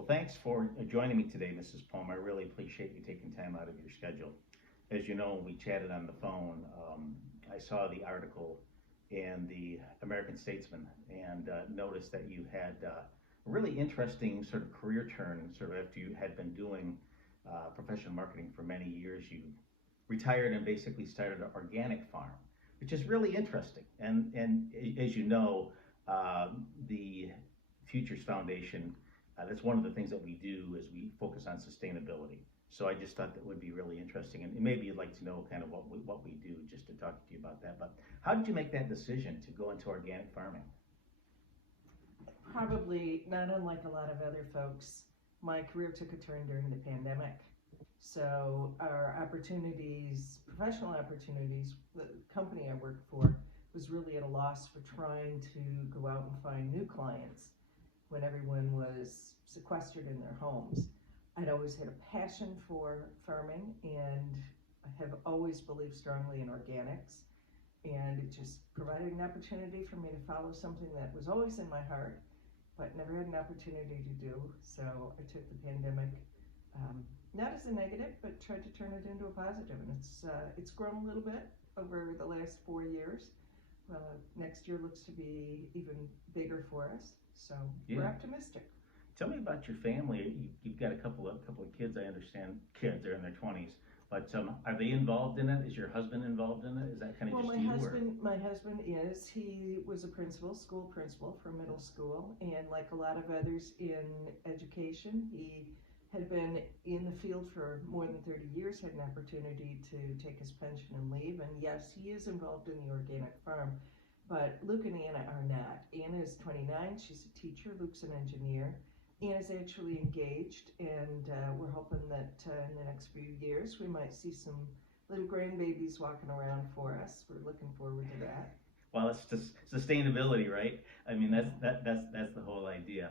Well, thanks for joining me today, Mrs. Palmer. I really appreciate you taking time out of your schedule. As you know, we chatted on the phone. I saw the article in the American Statesman and noticed that you had a really interesting sort of career turn, sort of after you had been doing professional marketing for many years. You retired and basically started an organic farm, which is really interesting. And as you know, the Futures Foundation, that's one of the things that we do is we focus on sustainability. So I just thought that would be really interesting, and maybe you'd like to know kind of what we do, just to talk to you about that. But how did you make that decision to go into organic farming? Probably not unlike a lot of other folks, my career took a turn during the pandemic. So our opportunities, professional opportunities, the company I worked for was really at a loss for trying to go out and find new clients when everyone was sequestered in their homes. I'd always had a passion for farming, and I have always believed strongly in organics, and it just provided an opportunity for me to follow something that was always in my heart but never had an opportunity to do. So I took the pandemic not as a negative, but tried to turn it into a positive, and it's grown a little bit over the last 4 years. Next year looks to be even bigger for us, so we're optimistic. Tell me about your family. You've got a couple of kids. I understand kids are in their 20s, but are they involved in it? Is your husband involved in it? Is that kind of Well, just my husband is. He was a principal, school principal for middle school, and like a lot of others in education, he had been in the field for more than 30 years, had an opportunity to take his pension and leave, and yes, he is involved in the organic farm, but Luke and Anna are not. Anna is 29, she's a teacher, Luke's an engineer. Anna's actually engaged, and we're hoping that in the next few years we might see some little grandbabies walking around for us. We're looking forward to that. Well, it's just sustainability, right? I mean, that's the whole idea.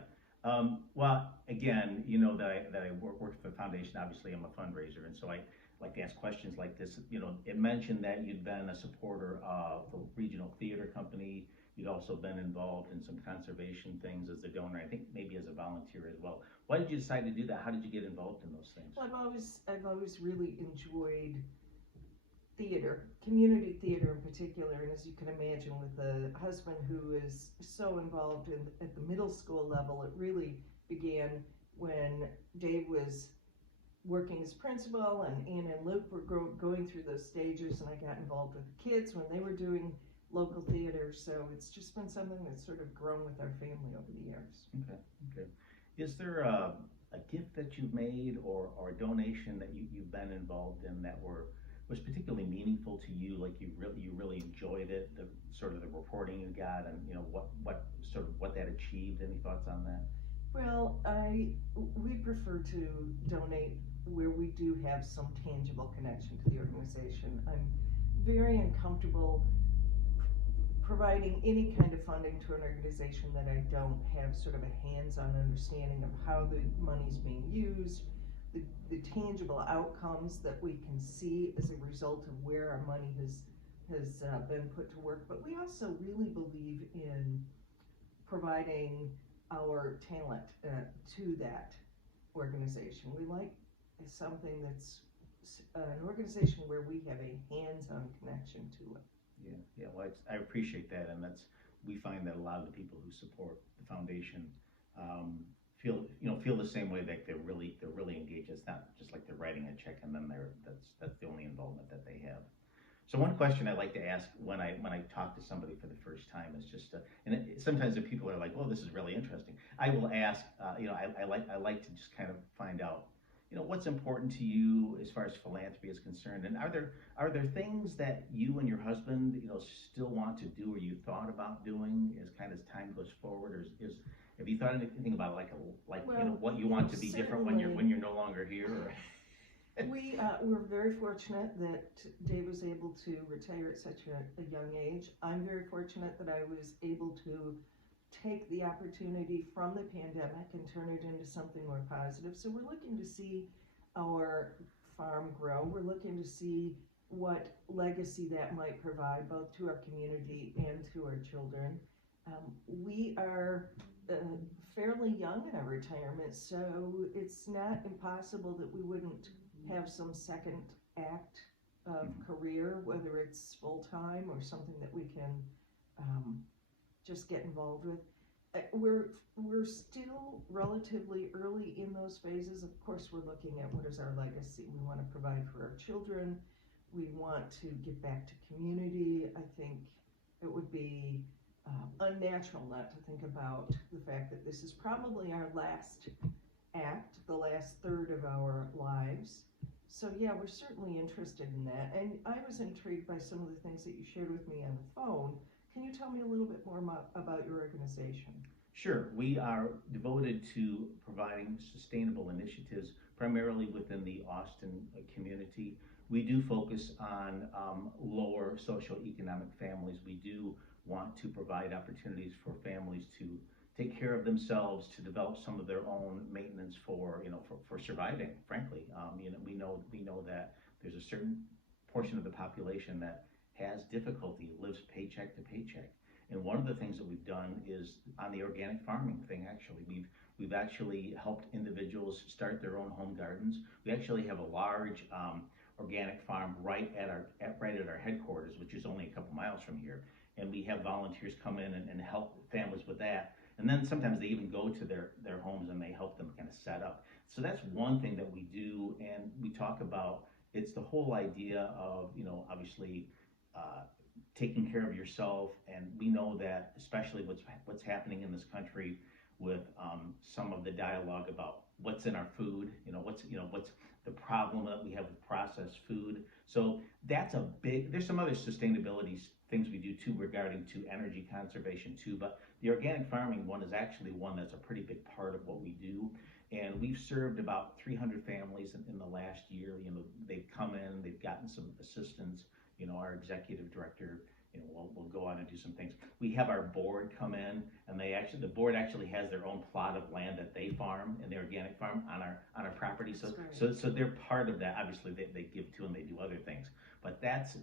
Well, again, you know that I work for the foundation. Obviously, I'm a fundraiser, and so I like to ask questions like this. You know, it mentioned that you'd been a supporter of the regional theater company. You'd also been involved in some conservation things as a donor. I think maybe as a volunteer as well. Why did you decide to do that? How did you get involved in those things? Well, I've always really enjoyed theater, community theater in particular, and as you can imagine, with a husband who is so involved at the middle school level, it really began when Dave was working as principal, and Anna and Luke were going through those stages, and I got involved with the kids when they were doing local theater. So it's just been something that's sort of grown with our family over the years. Okay. Is there a gift that you've made or a donation that you've been involved in that was particularly meaningful to you, like you really enjoyed it, the sort of the reporting you got, and you know what that achieved? Any thoughts on that? Well, we prefer to donate where we do have some tangible connection to the organization. I'm very uncomfortable providing any kind of funding to an organization that I don't have sort of a hands-on understanding of how the money's being used, the tangible outcomes that we can see as a result of where our money has been put to work. But we also really believe in providing our talent to that organization. We like something that's an organization where we have a hands-on connection to it. Yeah. Well, I appreciate that, and we find that a lot of the people who support the foundation feel the same way, that they're really engaged. It's not just like they're writing a check and then that's the only involvement that they have. So one question I like to ask when I talk to somebody for the first time is just, sometimes if people are like, "Oh, this is really interesting," I will ask. I like to just kind of find out, what's important to you as far as philanthropy is concerned, and are there things that you and your husband, still want to do, or you thought about doing as time goes forward, or have you thought anything about what you want to be different when you're no longer here? Or We're very fortunate that Dave was able to retire at such a young age. I'm very fortunate that I was able to take the opportunity from the pandemic and turn it into something more positive. So we're looking to see our farm grow. We're looking to see what legacy that might provide both to our community and to our children. We are fairly young in our retirement, so it's not impossible that we wouldn't have some second act of career, whether it's full-time or something that we can just get involved with. We're still relatively early in those phases. Of course, we're looking at what is our legacy. We want to provide for our children. We want to give back to community. I think it would be unnatural not to think about the fact that this is probably our last act, the last third of our lives. So yeah, we're certainly interested in that. And I was intrigued by some of the things that you shared with me on the phone. Can you tell me a little bit more about your organization? Sure. We are devoted to providing sustainable initiatives, primarily within the Austin community. We do focus on lower socioeconomic families. We do want to provide opportunities for families to take care of themselves, to develop some of their own maintenance for, for surviving, frankly. We know that there's a certain portion of the population that has difficulty, lives paycheck to paycheck. And one of the things that we've done is on the organic farming thing, actually. We've actually helped individuals start their own home gardens. We actually have a large organic farm right at our headquarters, which is only a couple miles from here. And we have volunteers come in and help families with that. And then sometimes they even go to their homes and they help them kind of set up. So that's one thing that we do, and we talk about, it's the whole idea of, obviously, taking care of yourself. And we know that, especially what's happening in this country with some of the dialogue about what's in our food, what's the problem that we have with processed food. So that's there's some other sustainability things we do too regarding to energy conservation too, but the organic farming one is actually one that's a pretty big part of what we do. And we've served about 300 families in the last year. They've come in, they've gotten some assistance. Our executive director, will go on and do some things. We have our board come in, and the board actually has their own plot of land that they farm in the organic farm on our property. So they're part of that. Obviously, they give to and they do other things. But that's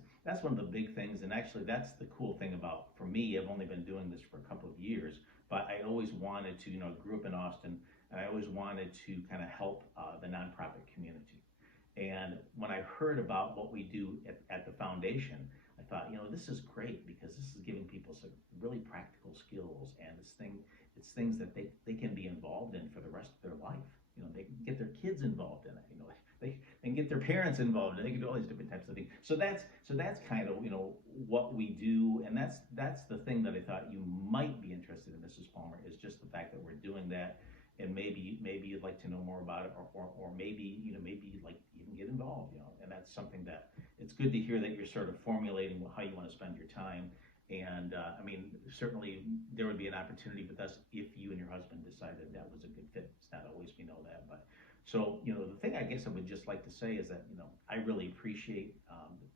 one of the big things, and actually that's the cool thing about, for me, I've only been doing this for a couple of years, but I always wanted to, grew up in Austin, and I always wanted to kind of help the nonprofit community. And when I heard about what we do at the foundation, I thought, this is great, because this is giving people some really practical skills, and it's things that they can be involved in for the rest of their life. They can get their kids involved in it. They can get their parents involved, and they can do all these different types of things. So that's kind of what we do, and that's the thing that I thought you might be interested in, Mrs. Palmer, is just the fact that we're doing that. And maybe you'd like to know more about it, or maybe maybe you'd like to even get involved, and that's something that it's good to hear that you're sort of formulating how you want to spend your time. And certainly there would be an opportunity with us if you and your husband decided that was a good fit. It's not always we know that, but so the thing I guess I would just like to say is that I really appreciate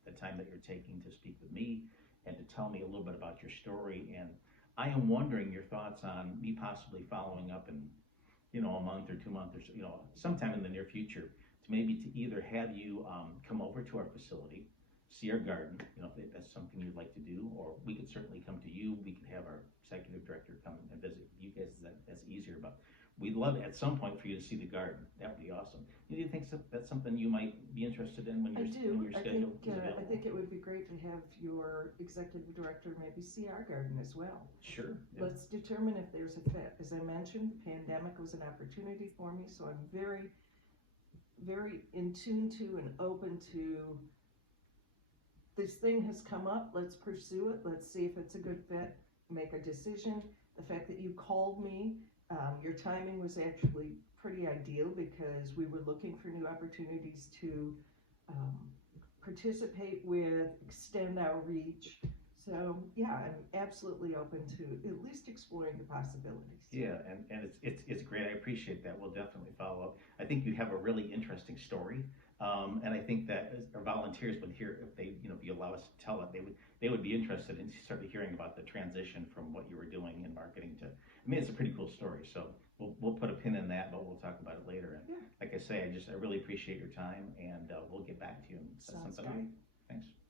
the time that you're taking to speak with me and to tell me a little bit about your story. And I am wondering your thoughts on me possibly following up in a month or 2 months, or sometime in the near future, to either have you come over to our facility, see our garden, if that's something you'd like to do, or we could certainly come to you. We could have our executive director come and visit you guys. That's easier, but we'd love at some point for you to see the garden. That would be awesome. Do you think that's something you might be interested in when your schedule is available? I think it would be great to have your executive director maybe see our garden as well. Sure. Yeah. Let's determine if there's a fit. As I mentioned, the pandemic was an opportunity for me, so I'm very, very in tune to and open to, this thing has come up, let's pursue it, let's see if it's a good fit, make a decision. The fact that you called me, your timing was actually pretty ideal, because we were looking for new opportunities to participate with, extend our reach. So yeah, I'm absolutely open to at least exploring the possibilities. Yeah, and it's great. I appreciate that. We'll definitely follow up. I think you have a really interesting story, and I think that our volunteers would hear, if they, if you allow us to tell it, they would be interested in sort of hearing about the transition from what you were doing in marketing to. It's a pretty cool story. So we'll put a pin in that, but we'll talk about it later. And yeah. Like I say, I really appreciate your time, and we'll get back to you and set Sounds something great. up. Thanks.